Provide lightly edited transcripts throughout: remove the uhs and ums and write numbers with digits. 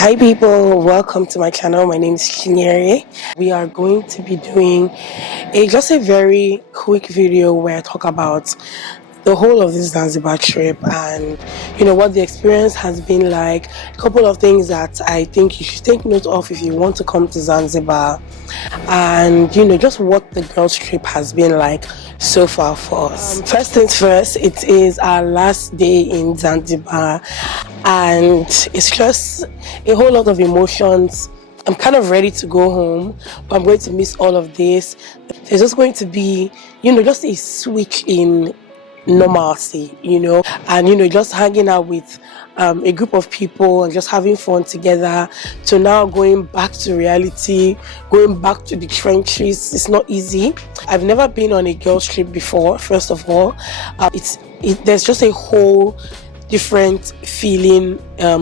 Hi people, welcome to my channel. My name is Chinyere. We are going to be doing just a very quick video where I talk about the whole of this Zanzibar trip and what the experience has been like, a couple of things that I think you should take note of if you want to come to Zanzibar, and just what the girls trip has been like so far for us. First things first, it is our last day in Zanzibar and it's just a whole lot of emotions. I'm kind of ready to go home, but I'm going to miss all of this. There's just going to be just a switch in normalcy, and just hanging out with a group of people and just having fun together, to now going back to reality, going back to the trenches. It's not easy. I've never been on a girls trip before. First of all, there's just a whole different feeling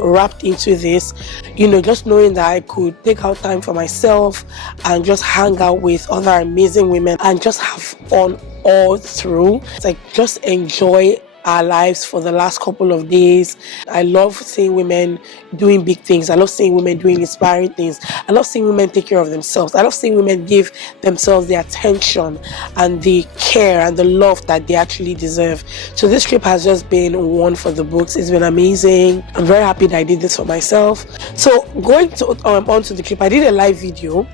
wrapped into this, just knowing that I could take out time for myself and just hang out with other amazing women and just have fun all through. It's like just enjoy our lives for the last couple of days. I love seeing women doing big things. I love seeing women doing inspiring things. I love seeing women take care of themselves. I love seeing women give themselves the attention and the care and the love that they actually deserve. So this trip has just been one for the books. It's been amazing. I'm very happy that I did this for myself. So going to onto the trip, I did a live video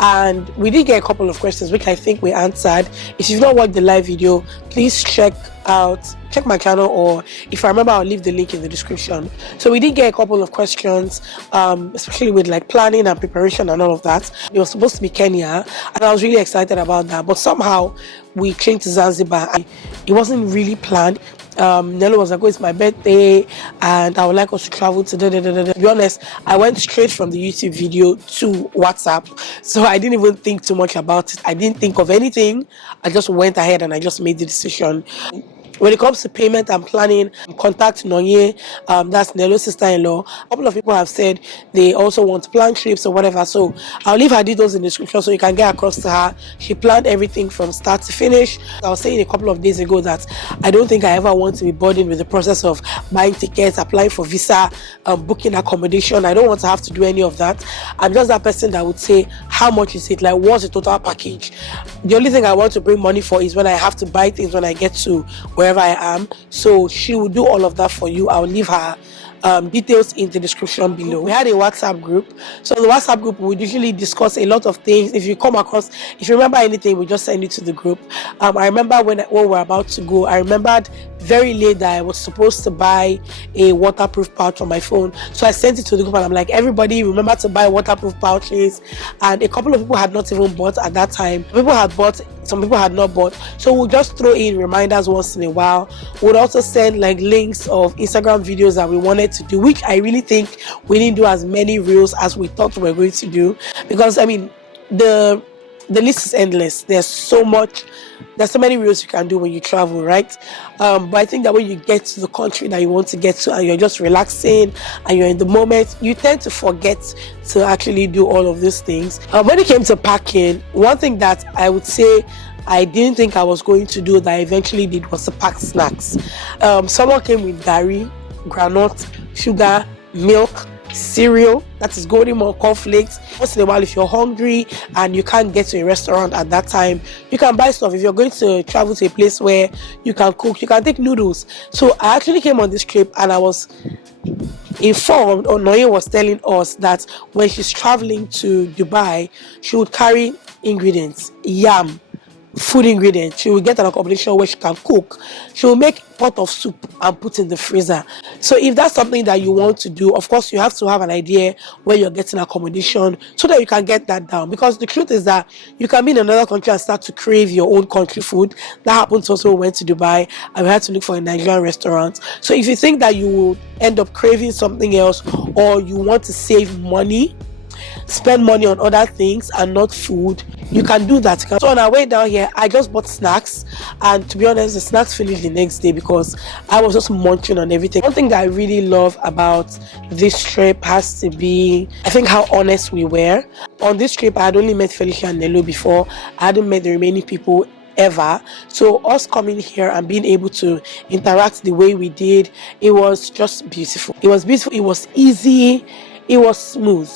and we did get a couple of questions which I think we answered. If you've not watched the live video, please check my channel, or if I remember, I'll leave the link in the description. So we did get a couple of questions, especially with like planning and preparation and all of that. It was supposed to be Kenya and I was really excited about that, but somehow we came to Zanzibar and it wasn't really planned. Nelo was like, oh, it's my birthday and I would like us to travel to To be honest, I went straight from the YouTube video to WhatsApp, so I didn't even think too much about it. I didn't think of anything. I just went ahead and I just made the decision. When it comes to payment and planning, contact Nonye, that's Nelo's sister-in-law. A couple of people have said they also want to plan trips or whatever, so I'll leave her details in the description so you can get across to her. She planned everything from start to finish. I was saying a couple of days ago that I don't think I ever want to be burdened with the process of buying tickets, applying for visa, booking accommodation. I don't want to have to do any of that. I'm just that person that would say, how much is it? Like, what's the total package? The only thing I want to bring money for is when I have to buy things when I get to wherever I am. So she will do all of that for you. I'll leave her details in the description below. We had a WhatsApp group. So the WhatsApp group, we usually discuss a lot of things. If you remember anything, we just send it to the group. I remember when we were about to go, I remembered very late that I was supposed to buy a waterproof pouch on my phone. So I sent it to the group and I'm like, everybody remember to buy waterproof pouches. And a couple of people had not even bought at that time. People had bought, some people had not bought. So we'll just throw in reminders once in a while. We'll also send like links of Instagram videos that we wanted to do, which I really think we didn't do as many reels as we thought we were going to do, because I mean the list is endless. There's so many reels you can do when you travel, right? But I think that when you get to the country that you want to get to and you're just relaxing and you're in the moment, you tend to forget to actually do all of these things. When it came to packing, one thing that I would say I didn't think I was going to do that I eventually did was to pack snacks. Someone came with gari, granite, sugar, milk, cereal, that is golden more cornflakes. Once in a while, if you're hungry and you can't get to a restaurant at that time, you can buy stuff. If you're going to travel to a place where you can cook, you can take noodles. So I actually came on this trip and I was informed, or Noye was telling us that when she's traveling to Dubai, she would carry ingredients, yam, food ingredients. She will get an accommodation where she can cook. She will make pot of soup and put in the freezer. So if that's something that you want to do, of course you have to have an idea where you're getting accommodation so that you can get that down, because the truth is that you can be in another country and start to crave your own country food. That happened to us when we went to Dubai and we had to look for a Nigerian restaurant. So if you think that you will end up craving something else, or you want to save money, spend money on other things and not food, you can do that. So on our way down here, I just bought snacks, and to be honest, the snacks finished the next day because I was just munching on everything. One thing that I really love about this trip has to be, I think, how honest we were. On this trip, I had only met Felicia and Nelo before. I hadn't met the remaining people ever. So us coming here and being able to interact the way we did, it was just beautiful. It was beautiful. It was easy. it was smooth.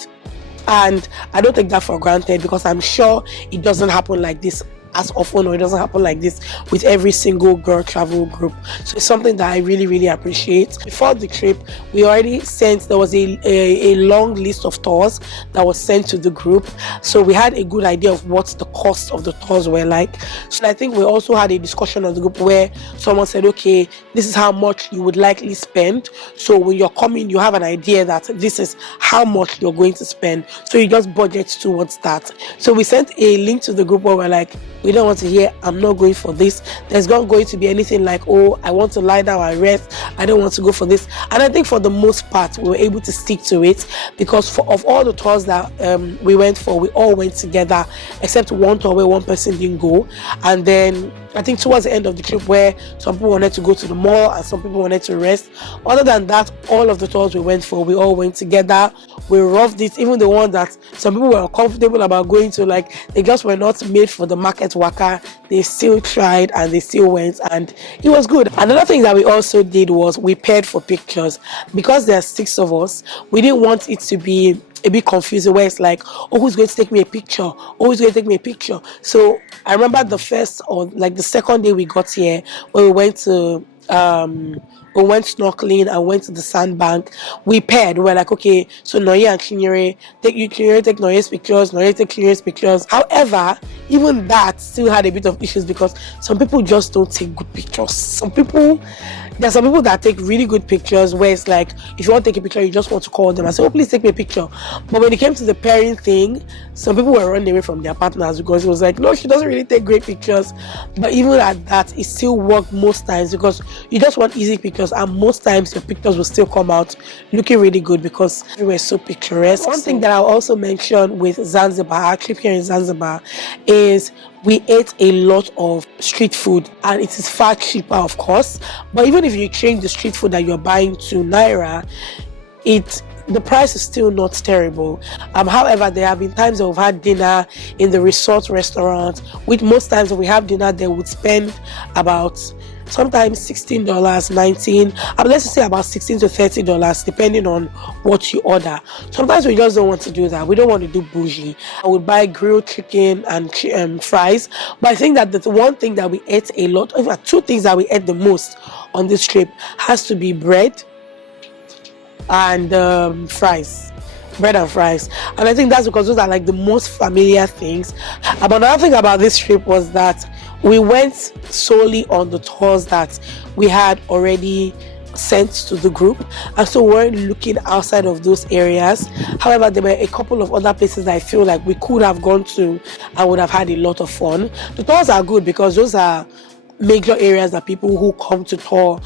And I don't take that for granted, because I'm sure it doesn't happen like this as often, or it doesn't happen like this with every single girl travel group. So it's something that I really, really appreciate. Before the trip, we already sent, there was a long list of tours that was sent to the group, so we had a good idea of what the cost of the tours were like. So I think we also had a discussion on the group where someone said, okay, this is how much you would likely spend, so when you're coming, you have an idea that this is how much you're going to spend, so you just budget towards that. So we sent a link to the group where we're like, we don't want to hear, I'm not going for this. There's not going to be anything like, oh, I want to lie down and rest, I don't want to go for this. And I think for the most part, we were able to stick to it, because of all the tours that we went for, we all went together, except one tour where one person didn't go. And then I think towards the end of the trip, where some people wanted to go to the mall and some people wanted to rest. Other than that, all of the tours we went for, we all went together. We roughed it. Even the one that some people were uncomfortable about going to, like they just were not made for the market waka, they still tried and they still went, and it was good. Another thing that we also did was we paired for pictures. Because there are 6 of us, we didn't want it to be a bit confusing where it's like, oh, who's going to take me a picture? Oh, who's going to take me a picture? So I remember the first, or like the second day we got here, when we went snorkeling and went to the sandbank, we paired. We were like, okay, so Noye and Chinyere, Chinyere take Noye's pictures, Noye take Chinyere's pictures. However, even that still had a bit of issues, because some people just don't take good pictures. There are some people that take really good pictures where it's like, if you want to take a picture, you just want to call them and say, oh, please take me a picture. But when it came to the pairing thing, some people were running away from their partners, because it was like, no, she doesn't really take great pictures. But even at that, it still worked most times, because you just want easy pictures, and most times your pictures will still come out looking really good because we were so picturesque. One thing that I'll also mention with Zanzibar, our trip here in Zanzibar, is we ate a lot of street food, and it is far cheaper, of course. But even if you change the street food that you're buying to Naira, the price is still not terrible. However, there have been times that we've had dinner in the resort restaurant, which most times when we have dinner, they would spend about sometimes $16, $19, let's just say about $16 to $30, depending on what you order. Sometimes we just don't want to do that. We don't want to do bougie. I would buy grilled chicken and fries. But I think that the one thing that we ate a lot, in fact, 2 things that we ate the most on this trip has to be bread and fries. Bread and fries. And I think that's because those are like the most familiar things. But another thing about this trip was that we went solely on the tours that we had already sent to the group, and so we weren't looking outside of those areas. However, there were a couple of other places that I feel like we could have gone to and would have had a lot of fun. The tours are good because those are major areas that people who come to tour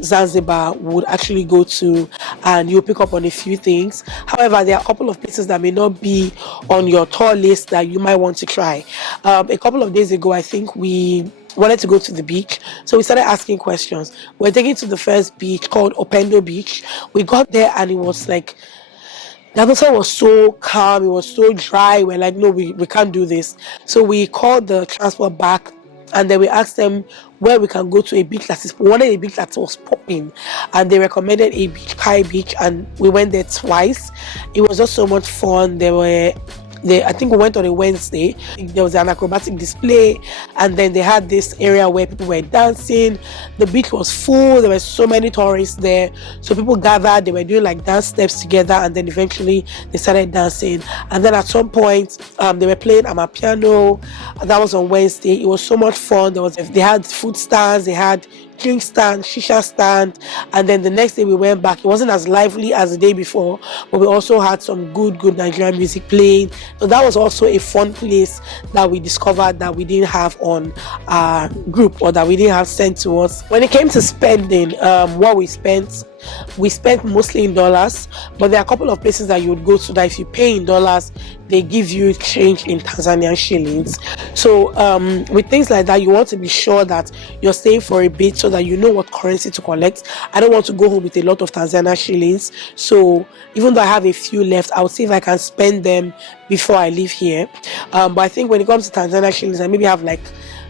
Zanzibar would actually go to, and you'll pick up on a few things. However, there are a couple of places that may not be on your tour list that you might want to try. A couple of days ago, I think we wanted to go to the beach, so we started asking questions. We're taking to the first beach called Opendo Beach. We got there and it was like, the atmosphere was so calm, it was so dry. We're like, no, we can't do this. So we called the transport back, and then we asked them where we can go to a beach we wanted a beach that was popping, and they recommended a beach, Kai Beach, and we went there twice. It was just so much fun. I think we went on a Wednesday. There was an acrobatic display, and then they had this area where people were dancing. The beach was full. There were so many tourists there, so people gathered. They were doing like dance steps together, and then eventually they started dancing. And then at some point, they were playing amapiano. That was on Wednesday. It was so much fun. They had food stands. They had drink stand, shisha stand, and then the next day we went back. It wasn't as lively as the day before, but we also had some good Nigerian music playing. So that was also a fun place that we discovered that we didn't have on our group, or that we didn't have sent to us. When it came to spending, what we spent mostly in dollars, but there are a couple of places that you would go to that if you pay in dollars, they give you change in Tanzanian shillings. So with things like that, you want to be sure that you're staying for a bit so so that you know what currency to collect. I don't want to go home with a lot of Tanzania shillings, so even though I have a few left, I'll see if I can spend them before I leave here. But I think when it comes to Tanzania shillings, I maybe have like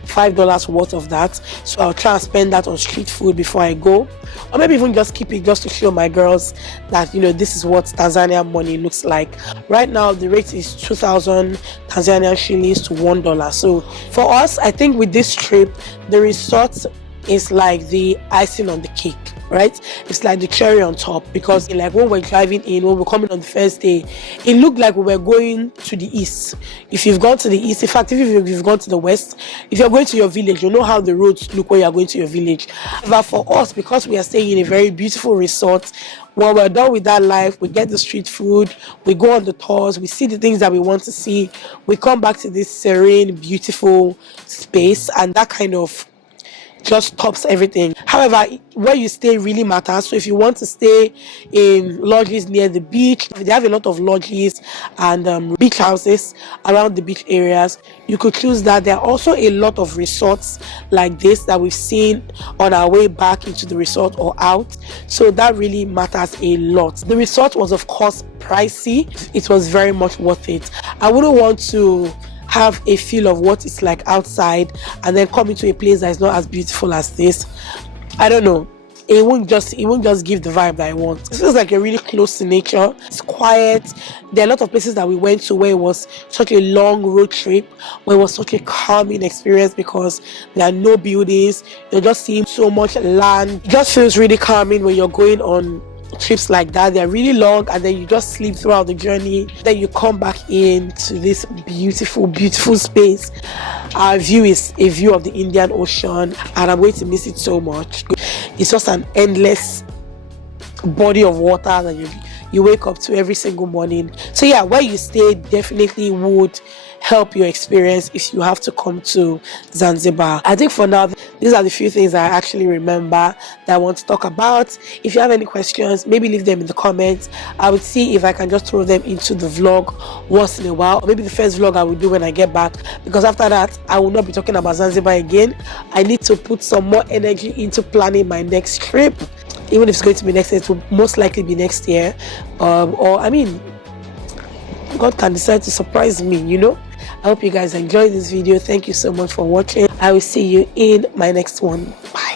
$5 worth of that, so I'll try and spend that on street food before I go, or maybe even just keep it just to show my girls that, you know, this is what Tanzania money looks like. Right now the rate is 2,000 Tanzanian shillings to $1. So for us, I think with this trip, the resort is like the icing on the cake, right? It's like the cherry on top, because like when we're driving in, when we're coming on the first day, it looked like we were going to the east. If you've gone to the east, in fact, if you've gone to the west, if you're going to your village, you know how the roads look when you're going to your village. But for us, because we are staying in a very beautiful resort, when we're done with that life, we get the street food, we go on the tours, we see the things that we want to see, we come back to this serene, beautiful space, and that kind of just tops everything. However, where you stay really matters. So if you want to stay in lodges near the beach, they have a lot of lodges and beach houses around the beach areas. You could choose that. There are also a lot of resorts like this that we've seen on our way back into the resort or out. So that really matters a lot. The resort was, of course, pricey. It was very much worth it. I wouldn't want to have a feel of what it's like outside and then come into a place that is not as beautiful as this. I don't know, it won't just give the vibe that I want. It feels like you're really close to nature. It's quiet. There are a lot of places that we went to where it was such a long road trip, where it was such a calming experience because there are no buildings, you're just seeing so much land. It just feels really calming when you're going on trips like that. They're really long, and then you just sleep throughout the journey, then you come back into this beautiful space. Our view is a view of the Indian Ocean, and I'm going to miss it so much. It's just an endless body of water that you wake up to every single morning. So yeah, where you stay definitely would help your experience if you have to come to Zanzibar. I think for now, these are the few things I actually remember that I want to talk about. If you have any questions, maybe leave them in the comments. I would see if I can just throw them into the vlog once in a while, or maybe the first vlog I will do when I get back, because after that I will not be talking about Zanzibar again. I need to put some more energy into planning my next trip. Even if it's going to be next year, it will most likely be next year, or I mean, God can decide to surprise me, you know. I hope you guys enjoyed this video. Thank you so much for watching. I will see you in my next one. Bye.